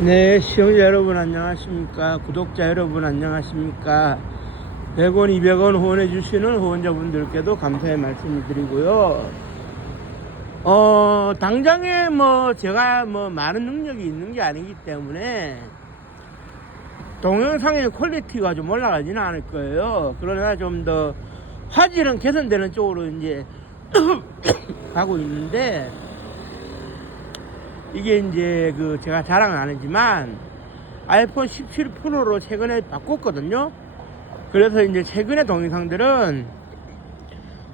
네, 시청자 여러분 안녕하십니까? 구독자 여러분 안녕하십니까? 100원, 200원 후원해 주시는 후원자분들께도 감사의 말씀을 드리고요. 당장에 제가 많은 능력이 있는 게 아니기 때문에 동영상의 퀄리티가 좀 올라가지는 않을 거예요. 그러나 좀 더 화질은 개선되는 쪽으로 이제 가고 있는데, 이게 이제 제가 자랑은 안 하지만 아이폰 17 프로로 최근에 바꿨거든요. 그래서 이제 최근에 동영상들은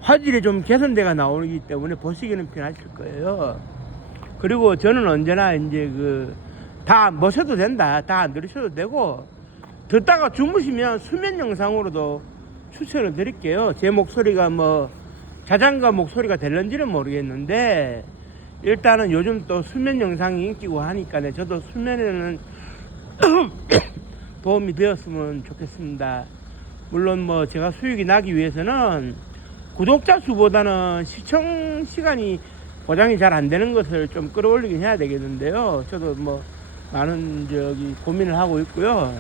화질이 좀 개선돼가 나오기 때문에 보시기는 편하실 거예요. 그리고 저는 언제나 이제 다 모셔도 된다, 다 안 들으셔도 되고, 듣다가 주무시면 수면 영상으로도 추천을 드릴게요. 제 목소리가 자장가 목소리가 될런지는 모르겠는데, 일단은 요즘 또 수면 영상이 인기고 하니까 저도 수면에는 도움이 되었으면 좋겠습니다. 물론 제가 수익이 나기 위해서는 구독자 수보다는 시청 시간이 보장이 잘 안 되는 것을 좀 끌어올리긴 해야 되겠는데요. 저도 많은 고민을 하고 있고요.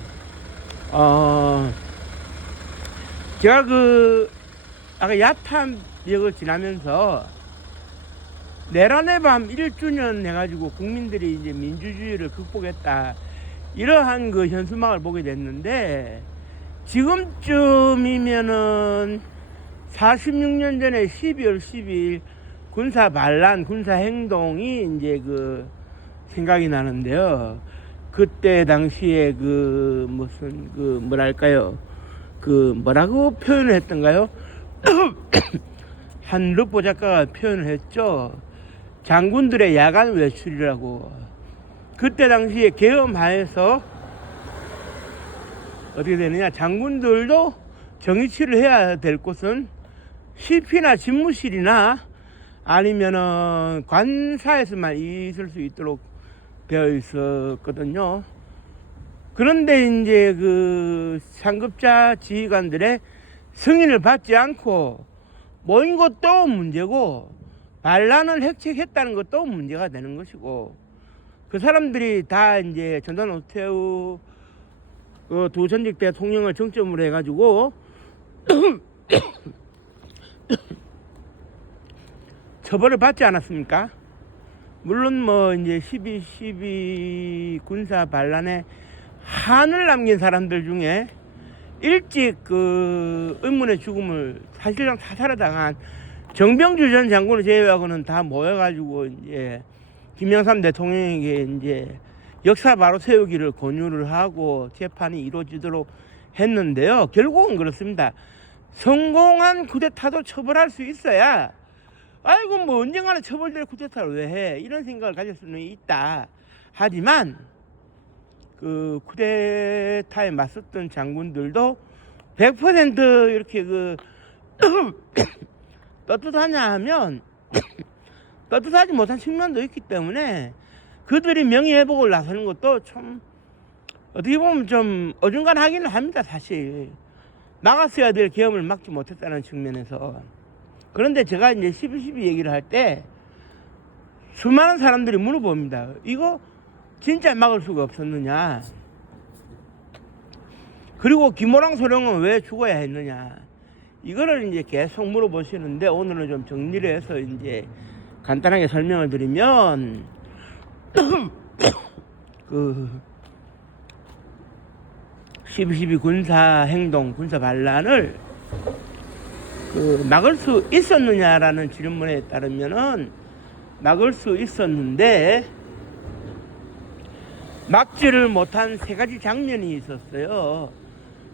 제가 아까 야탐역을 지나면서 내란의 밤 1주년 해가지고 국민들이 이제 민주주의를 극복했다, 이러한 현수막을 보게 됐는데, 지금쯤이면은 46년 전에 12월 12일 군사 반란, 군사 행동이 이제 생각이 나는데요. 그때 당시에 뭐라고 표현을 했던가요? 한 르포 작가가 표현을 했죠. 장군들의 야간 외출이라고. 그때 당시에 계엄하에서 어떻게 되느냐, 장군들도 정위치를 해야 될 곳은 실피나 집무실이나 아니면은 관사에서만 있을 수 있도록 되어 있었거든요. 그런데 이제 상급자 지휘관들의 승인을 받지 않고 모인 것도 문제고, 반란을 획책했다는 것도 문제가 되는 것이고, 그 사람들이 다 이제 전두환 노태우 두 전직 대통령을 정점으로 해가지고 처벌을 받지 않았습니까? 물론 이제 12 군사 반란에 한을 남긴 사람들 중에 일찍 의문의 죽음을 사실상 사살을 당한 정병주 전 장군을 제외하고는 다 모여가지고 이제 김영삼 대통령에게 이제 역사 바로 세우기를 권유를 하고 재판이 이루어지도록 했는데요. 결국은 그렇습니다. 성공한 쿠데타도 처벌할 수 있어야, 아이고 언젠가는 처벌될 쿠데타를 왜 해, 이런 생각을 가질 수는 있다. 하지만 쿠데타에 맞섰던 장군들도 100% 이렇게 떳떳하냐 하면 떳떳하지 못한 측면도 있기 때문에, 그들이 명예회복을 나서는 것도 참 어떻게 보면 좀 어중간하기는 합니다. 사실 막았어야 될 계엄을 막지 못했다는 측면에서. 그런데 제가 이제 12 얘기를 할 때 수많은 사람들이 물어봅니다. 이거 진짜 막을 수가 없었느냐, 그리고 김호랑 소령은 왜 죽어야 했느냐, 이거를 이제 계속 물어보시는데, 오늘은 좀 정리를 해서 이제 간단하게 설명을 드리면, 12 군사 행동, 군사 반란을 막을 수 있었느냐라는 질문에 따르면은 막을 수 있었는데, 막지를 못한 세 가지 장면이 있었어요.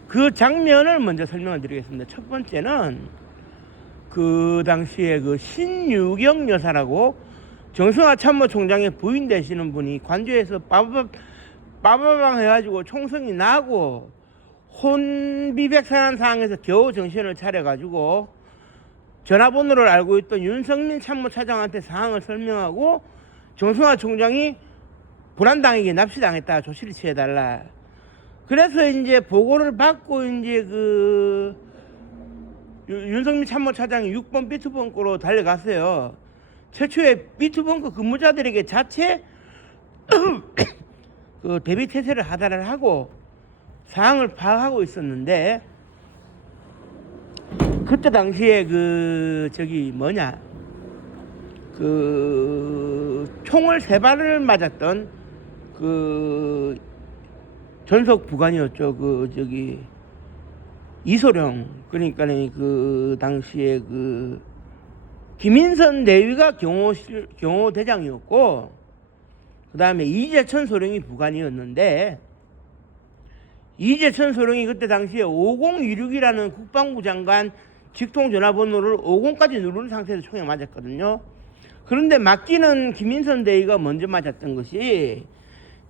그 장면을 먼저 설명을 드리겠습니다. 첫 번째는 그 당시에 신유경 여사라고 정승화 참모총장의 부인 되시는 분이 관저에서 빠바방 해가지고 총성이 나고 혼비백산한 상황에서 겨우 정신을 차려가지고 전화번호를 알고 있던 윤석민 참모차장한테 상황을 설명하고, 정승화 총장이 불안당에게 납치당했다, 조치를 취해달라. 그래서 이제 보고를 받고 이제 윤석민 참모차장이 6번 비트벙커로 달려갔어요. 최초에 비트벙커 근무자들에게 자체 그 대비 태세를 하달을 하고 상황을 파악하고 있었는데, 그때 당시에 그 총을 3발을 맞았던 그 전속 부관이었죠. 이소룡, 그러니까 그 당시에 그 김인선 대위가 경호대장이었고, 그 다음에 이재천 소령이 부관이었는데, 이재천 소령이 그때 당시에 5026이라는 국방부 장관 직통 전화번호를 50까지 누르는 상태에서 총에 맞았거든요. 그런데 맞기는 김인선 대위가 먼저 맞았던 것이,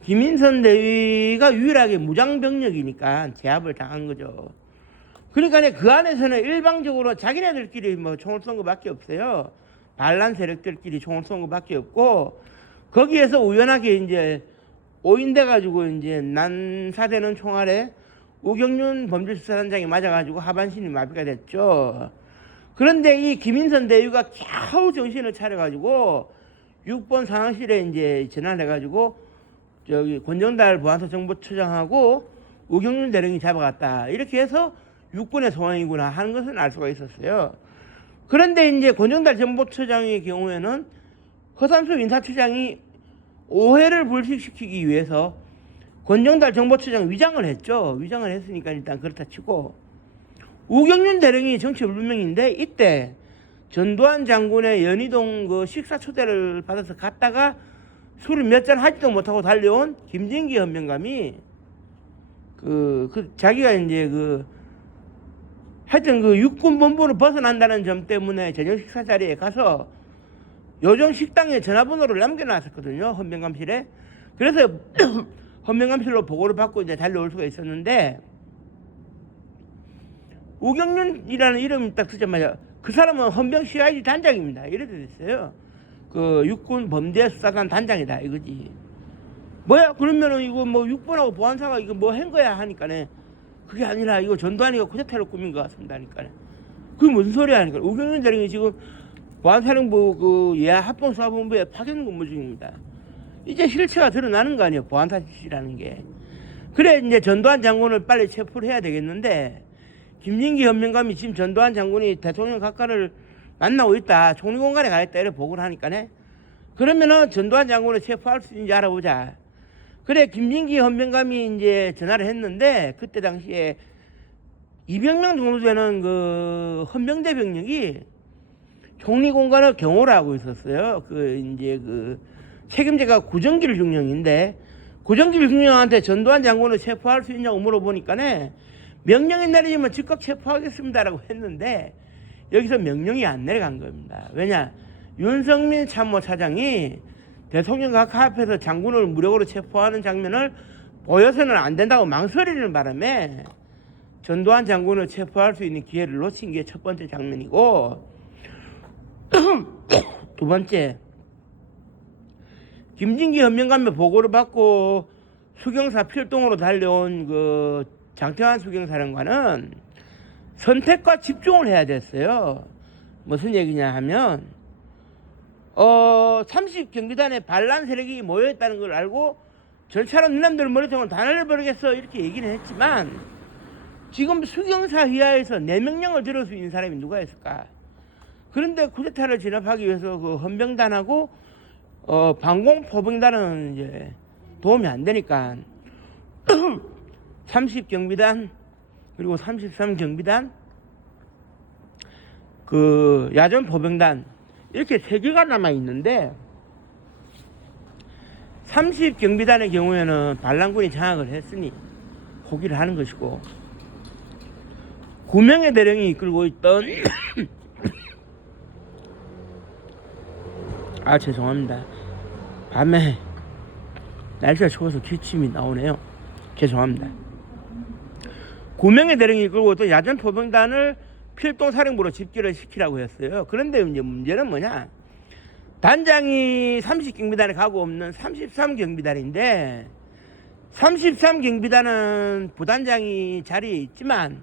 김인선 대위가 유일하게 무장병력이니까 제압을 당한 거죠. 그러니까 그 안에서는 일방적으로 자기네들끼리 뭐 총을 쏜 것밖에 없어요. 반란 세력들끼리 총을 쏜 것밖에 없고, 거기에서 우연하게 이제 오인돼 가지고 이제 난사되는 총알에 우경륜 범죄수사단장이 맞아가지고 하반신이 마비가 됐죠. 그런데 이 김인선 대위가 겨우 정신을 차려가지고 6번 상황실에 이제 전화해가지고 권정달 보안사 정보처장하고 우경륜 대령이 잡아갔다, 이렇게 해서 6번의 상황이구나 하는 것을 알 수가 있었어요. 그런데 이제 권정달 정보처장의 경우에는 허삼수 인사처장이 오해를 불식시키기 위해서 권정달 정보처장 위장을 했죠. 위장을 했으니까 일단 그렇다 치고, 우경륜 대령이 정치불명인데 이때 전두환 장군의 연희동 그 식사 초대를 받아서 갔다가 술을 몇 잔 하지도 못하고 달려온 김진기 헌병감이 자기가 이제 하여튼 그 육군 본부를 벗어난다는 점 때문에 저녁 식사 자리에 가서 요정 식당에 전화번호를 남겨놨었거든요. 헌병감실에. 그래서 헌병감실로 보고를 받고 이제 달려올 수가 있었는데, 우경륜이라는 이름이 딱 듣자마자 그 사람은 헌병 CID 단장입니다, 이래 됐어요. 그 육군 범죄 수사관 단장이다 이거지. 뭐야 그러면은 이거 뭐 6번하고 보안사가 이거 뭐 한 거야 하니까네, 그게 아니라 이거 전두환이가 쿠데타를 꾸민 것 같습니다 하니까, 그게 무슨 소리야 하니까, 우경륜 대령이 지금 보안사령부 그 예하 합동수사본부에 파견 근무 중입니다. 이제 실체가 드러나는 거 아니에요, 보안사 실시라는 게. 그래 이제 전두환 장군을 빨리 체포를 해야 되겠는데, 김진기 헌병감이 지금 전두환 장군이 대통령 각하를 만나고 있다, 총리공간에 가 있다, 이렇게 보고를 하니까네, 그러면은 전두환 장군을 체포할 수 있는지 알아보자. 그래 김진기 헌병감이 이제 전화를 했는데, 그때 당시에 200명 정도 되는 그 헌병대 병력이 총리공간을 경호를 하고 있었어요. 책임자가 구정길 중령인데, 구정길 중령한테 전두환 장군을 체포할 수 있냐고 물어보니까네, 명령이 내리면 즉각 체포하겠습니다라고 했는데, 여기서 명령이 안 내려간 겁니다. 왜냐, 윤석민 참모차장이 대통령 각하 앞에서 장군을 무력으로 체포하는 장면을 보여서는 안 된다고 망설이는 바람에 전두환 장군을 체포할 수 있는 기회를 놓친 게 첫 번째 장면이고, 두 번째, 김진기 헌병감의 보고를 받고 수경사 필동으로 달려온 그 장태환 수경사령관은 선택과 집중을 해야 됐어요. 무슨 얘기냐 하면 30경비단에 반란 세력이 모여있다는 걸 알고 절차로 너희들 머리통을 다 날려버리겠어 이렇게 얘기는 했지만, 지금 수경사 휘하에서 내 명령을 들을 수 있는 사람이 누가 있을까? 그런데 쿠데타를 진압하기 위해서 그 헌병단하고 방공포병단은 이제 도움이 안 되니까 30경비단 그리고 33경비단 그 야전포병단 이렇게 3개가 남아 있는데, 30경비단의 경우에는 반란군이 장악을 했으니 포기를 하는 것이고, 9명의 대령이 이끌고 있던 죄송합니다. 밤에 날씨가 추워서 기침이 나오네요. 죄송합니다. 9명의 대령이 이끌고 있던 야전포병단을 필동사령부로 집결을 시키라고 했어요. 그런데 이제 문제는 뭐냐, 단장이 30경비단에 가고 없는 33경비단인데, 33경비단은 부단장이 자리에 있지만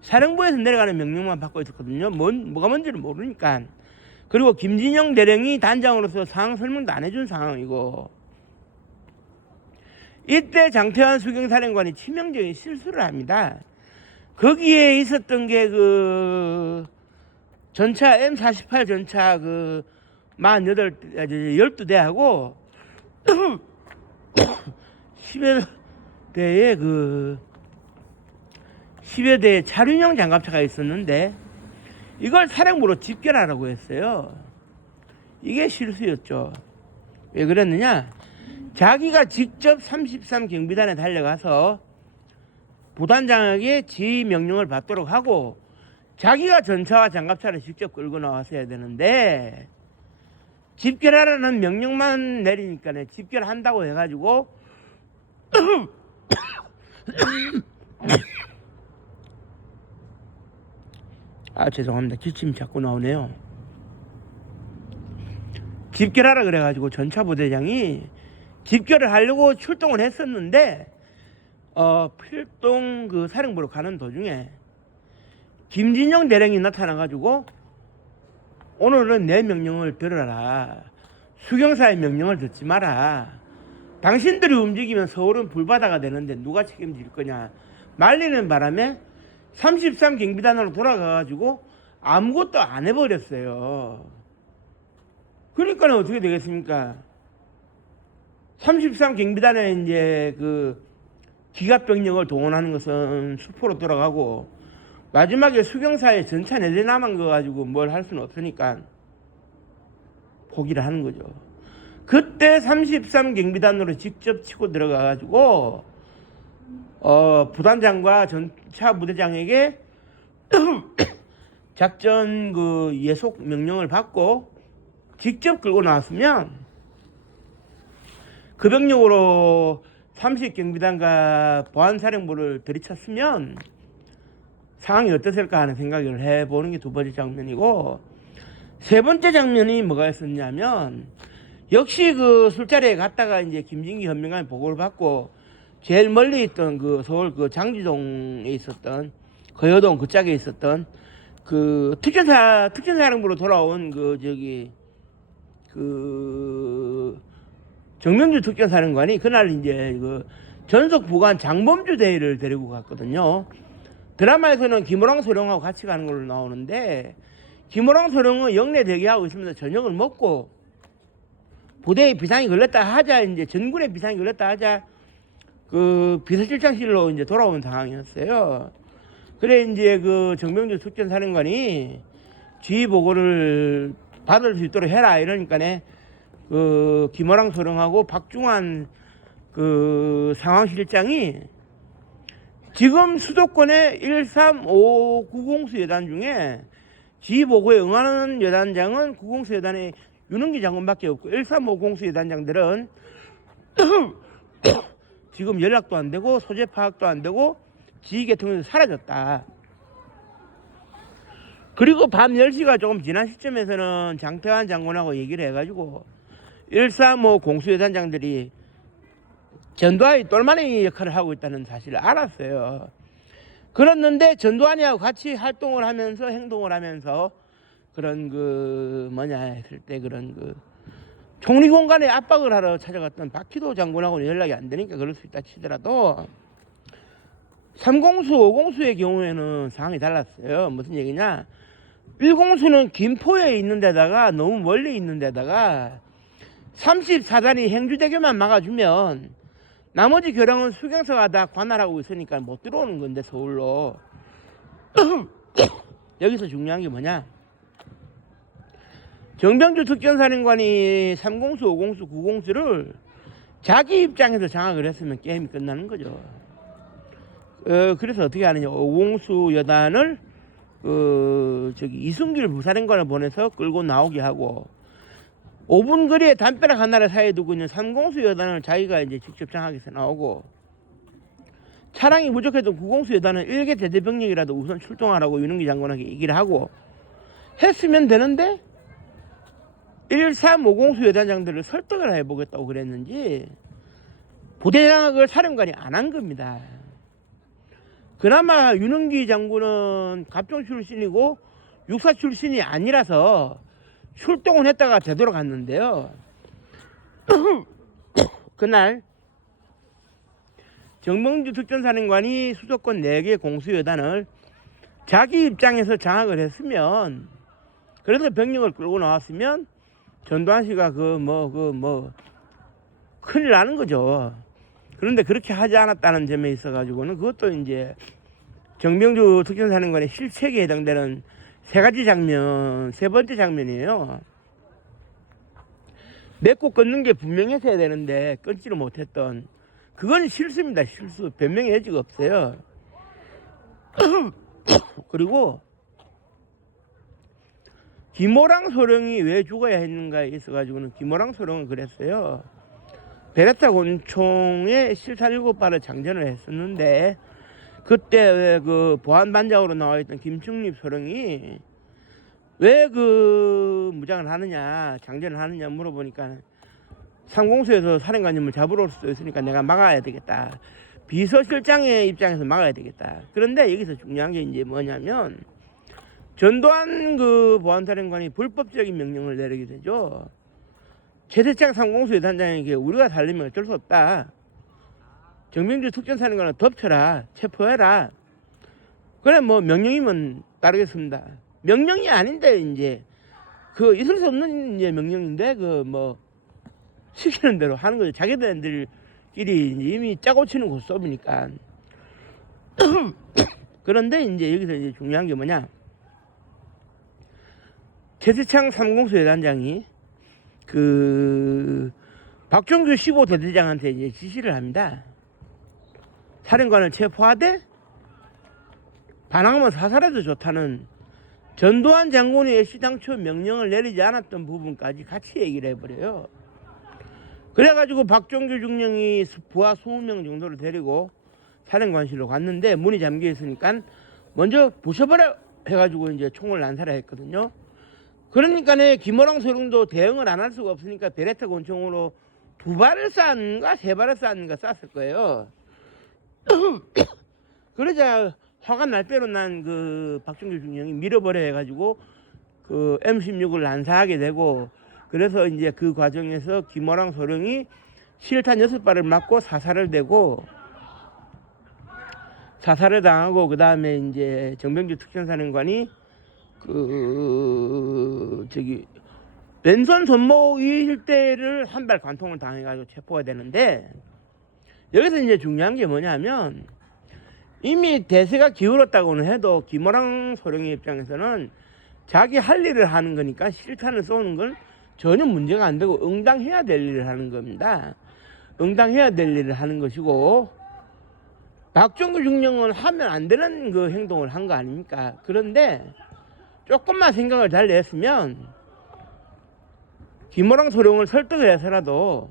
사령부에서 내려가는 명령만 받고 있었거든요. 뭐가 뭔지를 모르니까. 그리고 김진영 대령이 단장으로서 상황 설명도 안 해준 상황이고, 이때 장태환 수경사령관이 치명적인 실수를 합니다. 거기에 있었던 게 그 전차 M48 전차 그 12대하고 10여 대의 그 10여 대의 차륜형 장갑차가 있었는데 이걸 사령부로 집결하라고 했어요. 이게 실수였죠. 왜 그랬느냐? 자기가 직접 33 경비단에 달려가서 부단장에게 지휘 명령을 받도록 하고 자기가 전차와 장갑차를 직접 끌고 나왔어야 되는데 집결하라는 명령만 내리니까 집결한다고 해가지고 죄송합니다. 기침이 자꾸 나오네요. 집결하라 그래가지고 전차부대장이 집결을 하려고 출동을 했었는데 필동 그 사령부로 가는 도중에 김진영 대령이 나타나가지고 오늘은 내 명령을 들어라. 수경사의 명령을 듣지 마라. 당신들이 움직이면 서울은 불바다가 되는데 누가 책임질 거냐 말리는 바람에 33 경비단으로 돌아가가지고 아무것도 안 해버렸어요. 그러니까 어떻게 되겠습니까? 33 경비단에 이제 그 기갑병력을 동원하는 것은 수포로 돌아가고 마지막에 수경사에 전차 4대 남은 거 가지고 뭘 할 수는 없으니까 포기를 하는 거죠. 그때 33 경비단으로 직접 치고 들어가가지고 부단장과 전차 부대장에게 작전 그 예속 명령을 받고 직접 끌고 나왔으면 그 병력으로 30경비단과 보안사령부를 들이쳤으면 상황이 어땠을까 하는 생각을 해보는 게 두 번째 장면이고, 세 번째 장면이 뭐가 있었냐면 역시 그 술자리에 갔다가 이제 김진기 현명관이 보고를 받고 제일 멀리 있던 그 서울 그 장지동에 있었던 거여동 그 짝에 있었던 그 특전사령부로 돌아온 그 정명주 특전사령관이 그날 이제 그 전속 부관 장범주 대위를 데리고 갔거든요. 드라마에서는 김호랑 소령하고 같이 가는 걸로 나오는데 김호랑 소령은 영내 대기하고 있으면서 저녁을 먹고 부대에 비상이 걸렸다 하자 이제 전군에 비상이 걸렸다 하자 그 비서실장실로 이제 돌아온 상황이었어요. 그래 이제 그 정명주 특전사령관이 지휘 보고를 받을 수 있도록 해라 이러니까네 그 김호랑 소령하고 박중환 그 상황실장이 지금 수도권의 13590수 여단 중에 지휘 보고에 응하는 여단장은 90수 여단의 윤은기 장군밖에 없고 13590수 여단장들은 지금 연락도 안 되고 소재 파악도 안 되고 지휘 계통에서 사라졌다. 그리고 밤 10시가 조금 지난 시점에서는 장태환 장군하고 얘기를 해가지고 135공수 여단장들이 전두환이 똘마니 역할을 하고 있다는 사실을 알았어요. 그랬는데 전두환이하고 같이 활동을 하면서 행동을 하면서 그런 그 뭐냐 했을 때 그런 그 총리공간에 압박을 하러 찾아갔던 박희도 장군하고는 연락이 안 되니까 그럴 수 있다 치더라도 3공수, 5공수의 경우에는 상황이 달랐어요. 무슨 얘기냐? 1공수는 김포에 있는 데다가 너무 멀리 있는 데다가 34단이 행주대교만 막아주면 나머지 교량은 수경서가 다 관할하고 있으니까 못 들어오는 건데 서울로. 여기서 중요한 게 뭐냐? 정병주 특전사령관이 3공수, 5공수, 9공수를 자기 입장에서 장악을 했으면 게임이 끝나는 거죠. 그래서 어떻게 하느냐? 5공수 여단을 이승길 부사령관을 보내서 끌고 나오게 하고 5분 거리에 담벼락 하나를 사이에 두고 있는 3공수 여단을 자기가 이제 직접 장악해서 나오고 차량이 부족해도 9공수 여단은 1개 대대병력이라도 우선 출동하라고 윤은기 장군에게 얘기를 하고 했으면 되는데 135공수 여단장들을 설득을 해보겠다고 그랬는지 부대 장악을 사령관이 안 한 겁니다. 그나마 윤은기 장군은 갑종 출신이고 육사 출신이 아니라서 출동을 했다가 되돌아갔는데요. 그날 정명주 특전사령관이 수도권 4개 공수여단을 자기 입장에서 장악을 했으면, 그래서 병력을 끌고 나왔으면 전두환 씨가 큰일 나는 거죠. 그런데 그렇게 하지 않았다는 점에 있어 가지고는 그것도 이제 정명주 특전사령관의 실책에 해당되는 세 번째 장면이에요. 맺고 끊는 게 분명했어야 되는데 끊지를 못했던, 그건 실수입니다. 실수. 변명의 여지가 없어요. 그리고 김호랑 소령이 왜 죽어야 했는가에 있어가지고는 김호랑 소령은 그랬어요. 베레타 권총에 실탄 7발을 장전을 했었는데, 그때 그 보안반장으로 나와 있던 김충립 소령이 왜 무장을 하느냐, 장전을 하느냐 물어보니까 상공수에서 사령관님을 잡으러 올 수도 있으니까 내가 막아야 되겠다. 비서실장의 입장에서 막아야 되겠다. 그런데 여기서 중요한 게 이제 뭐냐면, 전두환 보안사령관이 불법적인 명령을 내리게 되죠. 최대창 상공수의 단장에게 우리가 살리면 어쩔 수 없다. 정명주 특전사령관은 덮쳐라, 체포해라. 그래 명령이면 따르겠습니다. 명령이 아닌데 이제 있을 수 없는 이제 명령인데 시키는 대로 하는 거죠. 자기들끼리 이미 짜고 치는 고스톱이니까. 그런데 이제 여기서 이제 중요한 게 뭐냐? 최세창 3공수 여단장이 박종규 15대대장한테 이제 지시를 합니다. 사령관을 체포하되 반항하면 사살해도 좋다는 전두환 장군이 애시당초 명령을 내리지 않았던 부분까지 같이 얘기를 해버려요. 그래가지고 박종규 중령이 부하 20명 정도를 데리고 사령관실로 갔는데 문이 잠겨 있으니까 먼저 부셔버려 해가지고 이제 총을 난사를 했거든요. 그러니까 김호랑 소령도 대응을 안 할 수가 없으니까 베레타 권총으로 2발을 쐈는가 3발을 쐈는가 쐈을 거예요. 그러자 화가 날 대로 난 박종규 중령이 밀어버려 해가지고 M16을 난사하게 되고, 그래서 이제 그 과정에서 김호랑 소령이 실탄 6발을 맞고 사살을 당하고, 그 다음에 이제 정병주 특전사령관이 왼손 손목 일대를 한 발 관통을 당해가지고 체포가 되는데, 여기서 이제 중요한 게 뭐냐면, 이미 대세가 기울었다고는 해도 김호랑 소령의 입장에서는 자기 할 일을 하는 거니까 실탄을 쏘는 건 전혀 문제가 안 되고 응당해야 될 일을 하는 겁니다. 응당해야 될 일을 하는 것이고, 박종규 중령은 하면 안 되는 행동을 한 거 아닙니까? 그런데 조금만 생각을 잘 냈으면 김호랑 소령을 설득을 해서라도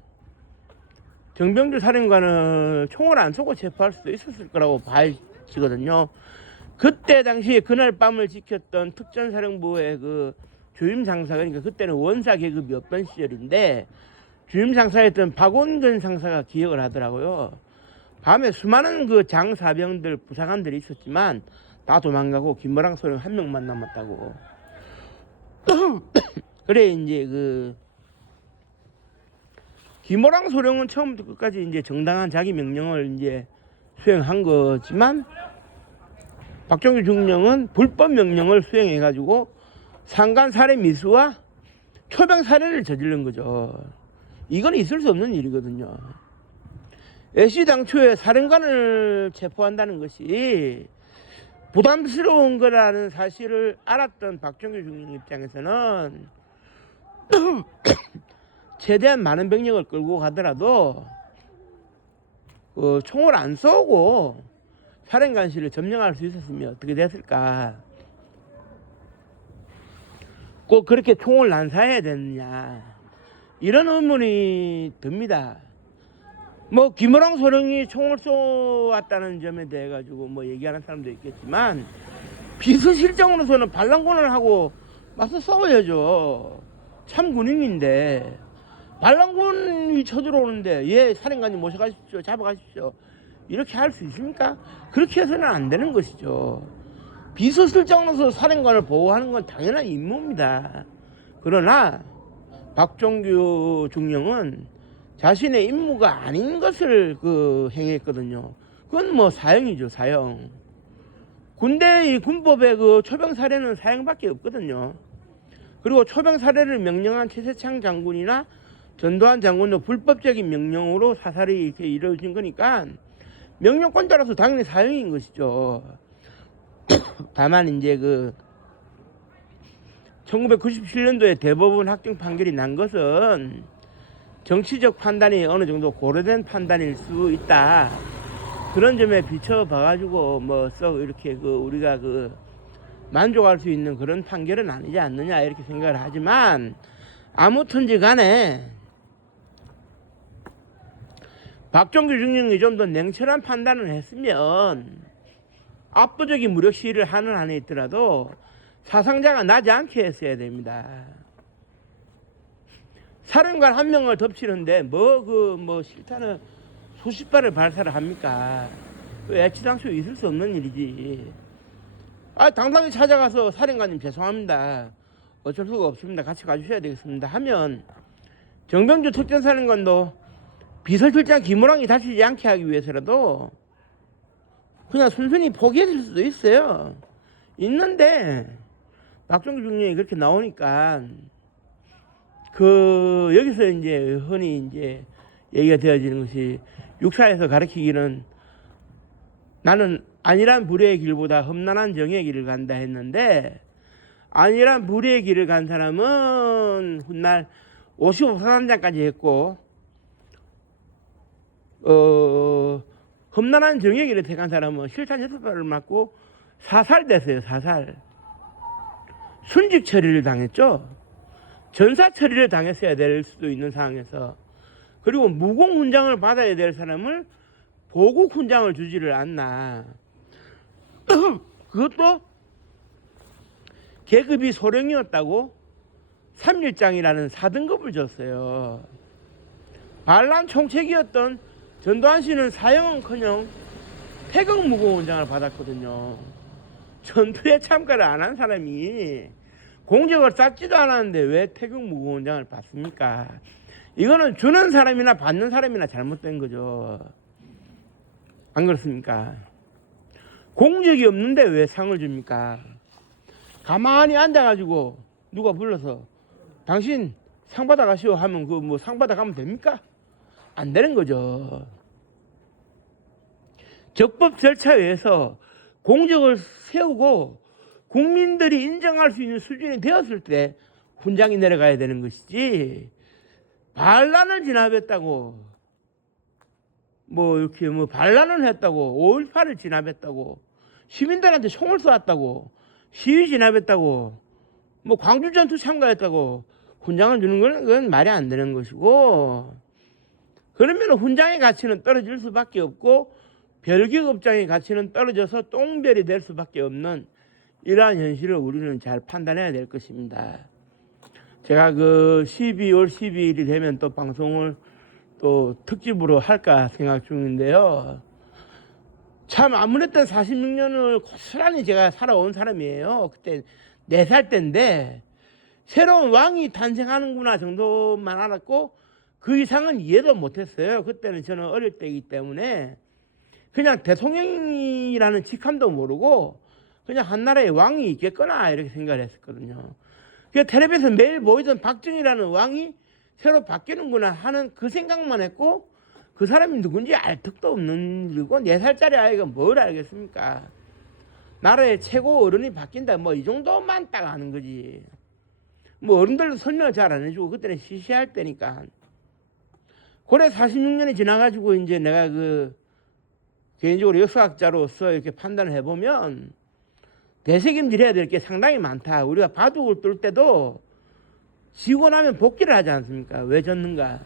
정병주 사령관을 총을 안 쏘고 체포할 수도 있었을 거라고 봐지거든요. 그때 당시에 그날 밤을 지켰던 특전사령부의 주임 상사, 그러니까 그때는 원사 계급이 없던 시절인데 주임 상사였던 박원근 상사가 기억을 하더라고요. 밤에 수많은 장사병들, 부사관들이 있었지만 다 도망가고 김호랑 소령 한 명만 남았다고. 그래 이제 김호랑 소령은 처음부터 끝까지 이제 정당한 자기 명령을 이제 수행한 거지만, 박종규 중령은 불법 명령을 수행해가지고 상관 살해 미수와 초병 살해를 저지른 거죠. 이건 있을 수 없는 일이거든요. 애시당초에 사령관을 체포한다는 것이 부담스러운 거라는 사실을 알았던 박종규 중령 입장에서는 최대한 많은 병력을 끌고 가더라도 총을 안 쏘고 사령관실을 점령할 수 있었으면 어떻게 됐을까? 꼭 그렇게 총을 난사해야 되느냐, 이런 의문이 듭니다. 김호랑 소령이 총을 쏘았다는 점에 대해 가지고 얘기하는 사람도 있겠지만, 비서실장으로서는 반란군을 하고 맞서 싸워야죠. 참 군인인데 반란군이 쳐들어오는데 사령관님 모셔가십시오, 잡아가십시오, 이렇게 할 수 있습니까? 그렇게 해서는 안 되는 것이죠. 비서실장으로서 사령관을 보호하는 건 당연한 임무입니다. 그러나 박종규 중령은 자신의 임무가 아닌 것을 행했거든요. 그건 뭐 사형이죠, 사형. 군대 이 군법에 그 초병 살해는 사형밖에 없거든요. 그리고 초병 살해를 명령한 최세창 장군이나 전두환 장군도 불법적인 명령으로 사살이 이렇게 이루어진 거니까 명령권 따라서 당연히 사형인 것이죠. 다만 이제 그 1997년도에 대법원 확정 판결이 난 것은 정치적 판단이 어느 정도 고려된 판단일 수 있다. 그런 점에 비춰봐가지고 뭐 썩 이렇게 그 우리가 그 만족할 수 있는 그런 판결은 아니지 않느냐 이렇게 생각을 하지만, 아무튼지 간에 박종규 중령이 좀 더 냉철한 판단을 했으면 압도적인 무력 시위를 하는 한에 있더라도 사상자가 나지 않게 했어야 됩니다. 사령관 한 명을 덮치는데 뭐 실탄을 수십 발을 발사를 합니까? 그 애치당초 있을 수 없는 일이지. 당당히 찾아가서 사령관님 죄송합니다, 어쩔 수가 없습니다, 같이 가주셔야 되겠습니다 하면 정병주 특전사령관도 비서실장 김호랑이 다치지 않게 하기 위해서라도 그냥 순순히 포기했을 수도 있어요. 있는데 박종규 중령이 그렇게 나오니까 그 여기서 이제 흔히 이제 얘기가 되어지는 것이, 육사에서 가르치기는 나는 안일한 불의의 길보다 험난한 정의의 길을 간다 했는데, 안일한 불의의 길을 간 사람은 훗날 55사단장까지 했고 험난한 정의의 길을 택한 사람은 실탄 6발을 맞고 사살됐어요. 사살. 순직 처리를 당했죠. 전사 처리를 당했어야 될 수도 있는 상황에서, 그리고 무공 훈장을 받아야 될 사람을 보국 훈장을 주지를 않나. 그것도 계급이 소령이었다고 3일장이라는 4등급을 줬어요. 반란 총책이었던 전두환 씨는 사형은커녕 태극 무공 훈장을 받았거든요. 전투에 참가를 안 한 사람이 공적을 쌓지도 않았는데 왜 태극 무공 훈장을 받습니까? 이거는 주는 사람이나 받는 사람이나 잘못된 거죠. 안 그렇습니까? 공적이 없는데 왜 상을 줍니까? 가만히 앉아가지고 누가 불러서 당신 상 받아가시오 하면 그 뭐 상 받아가면 됩니까? 안 되는 거죠. 적법 절차에 의해서 공적을 세우고 국민들이 인정할 수 있는 수준이 되었을 때 훈장이 내려가야 되는 것이지, 반란을 진압했다고 뭐 이렇게 뭐 반란을 했다고 5.18을 진압했다고 시민들한테 총을 쏘았다고 시위 진압했다고 뭐 광주전투 참가했다고 훈장을 주는 건 그건 말이 안 되는 것이고, 그러면 훈장의 가치는 떨어질 수밖에 없고 별기급장의 가치는 떨어져서 똥별이 될 수밖에 없는 이러한 현실을 우리는 잘 판단해야 될 것입니다. 제가 그 12월 12일이 되면 또 방송을 또 특집으로 할까 생각 중인데요. 참 아무랬던 46년을 고스란히 제가 살아온 사람이에요. 그때 4살 때인데 새로운 왕이 탄생하는구나 정도만 알았고 그 이상은 이해도 못했어요. 그때는 저는 어릴 때이기 때문에 그냥 대통령이라는 직함도 모르고 그냥 한 나라의 왕이 있겠거나 이렇게 생각을 했었거든요. 그 텔레비에서 매일 보이던 박정희라는 왕이 새로 바뀌는구나 하는 그 생각만 했고, 그 사람이 누군지 알 턱도 없는 일이고 4살짜리 아이가 뭘 알겠습니까? 나라의 최고 어른이 바뀐다 뭐 이 정도만 딱 아는 거지. 뭐 어른들도 설명을 잘 안 해주고 그때는 시시할 때니까. 고래 46년이 지나가지고 이제 내가 그 개인적으로 역사학자로서 이렇게 판단을 해보면 되새김질해야 될 게 상당히 많다. 우리가 바둑을 뚫을 때도 지고 나면 복귀를 하지 않습니까? 왜 졌는가?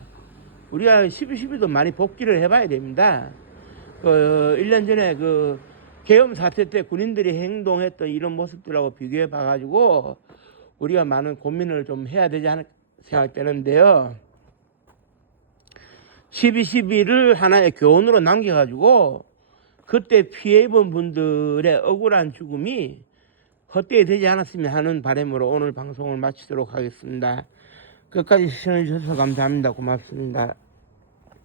우리가 12.12도 많이 복귀를 해봐야 됩니다. 1년 전에 그 계엄 사태 때 군인들이 행동했던 이런 모습들하고 비교해 봐가지고 우리가 많은 고민을 좀 해야 되지 않을까 생각되는데요. 12.12를 하나의 교훈으로 남겨가지고 그때 피해 입은 분들의 억울한 죽음이 헛되이 되지 않았으면 하는 바람으로 오늘 방송을 마치도록 하겠습니다. 끝까지 시청해 주셔서 감사합니다. 고맙습니다.